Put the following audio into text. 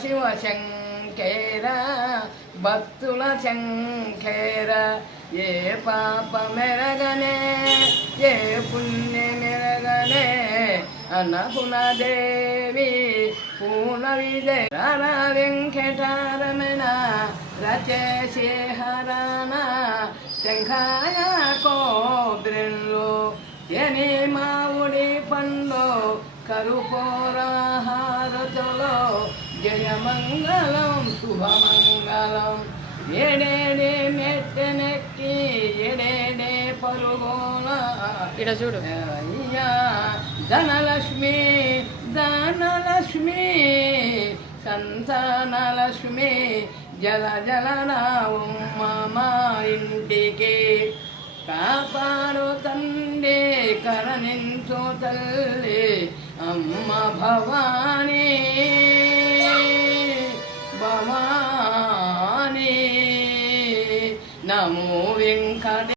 శివ శంకర భక్తుల శంకర ఏ పాప మెరగనే ఏ పుణ్య మెరగనే అన్నపూర్ణదేవి పూర్ణ విజయ వెంకటరమణ రచేసి హరణ శంఖాయ కోబ్రిల్లు ఎని మావుడి పండ్లు కరుపూరహారతులో జయమంగళం శుభమంగళం ఏడేడే మెట్టెనెక్కి ఏడేడే పరుగుల ఇక్కడ చూడు అయ్యా ధనలక్ష్మి ధనలక్ష్మి సంతానలక్ష్మి జల జలరావమ్మ మా ఇంటికి కాపాడు తండ్రి కరణించు తల్లి అమ్మ భవానీ భవానీ నమో వెంకట